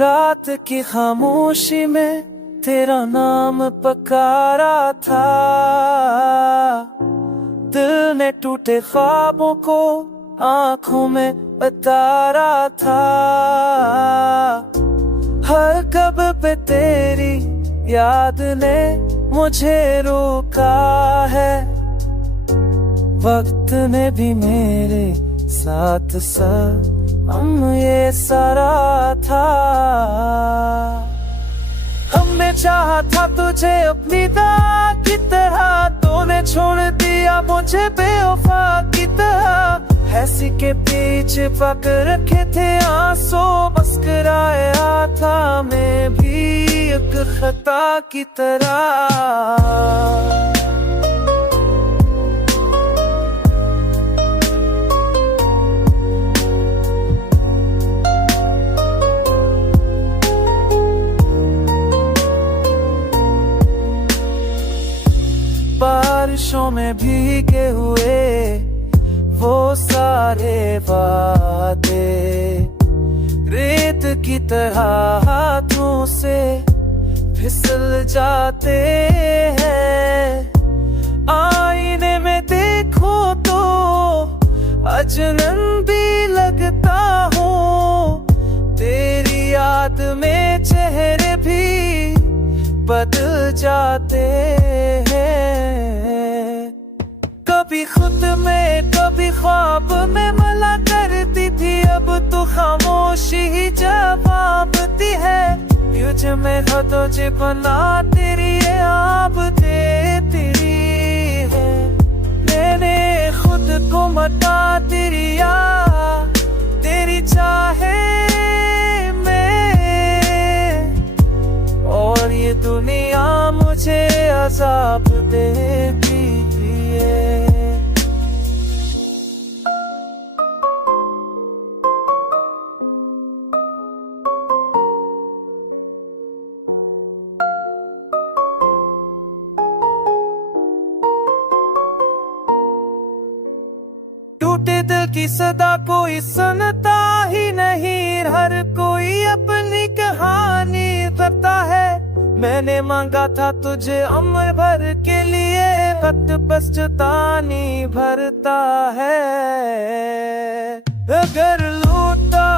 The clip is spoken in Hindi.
रात की खामोशी में तेरा नाम पुकारा था, दिल ने टूटे ख्वाबों को आंखों में उतारा था। हर कब पे तेरी याद ने मुझे रोका है, वक्त ने भी मेरे साथ हम ये सारा था। हमने चाहा था तुझे अपनी दाग की तरह, तूने छोड़ दिया मुझे बेवफा की तरह। ऐसी के पीछे पकड़ रखे थे आंसू, मुस्कुराया था मैं भी एक खता की तरह। बारिशों में भीगे हुए वो सारे वादे, रेत की तरह हाथों से फिसल जाते हैं। आईने में देखो तो अजनबी लगता हूँ, तेरी याद में चेहरे भी बदल जाते हैं। कभी खुद में कभी ख्वाब में मला करती थी, अब तो खामोशी ही जवाब दी है। युज में तुझे बना तेरी ये आप दे तेरी है, मैंने खुद को मटा तेरी याद तेरी चाहे और ये दुनिया मुझे अज़ाब देती है। टूटे दिल की सदा कोई सुनता ही नहीं, हर कोई अपनी कहानी करता है। मैंने मांगा था तुझे उम्र भर के लिए, वक्त पछतानी भरता है। अगर लूटा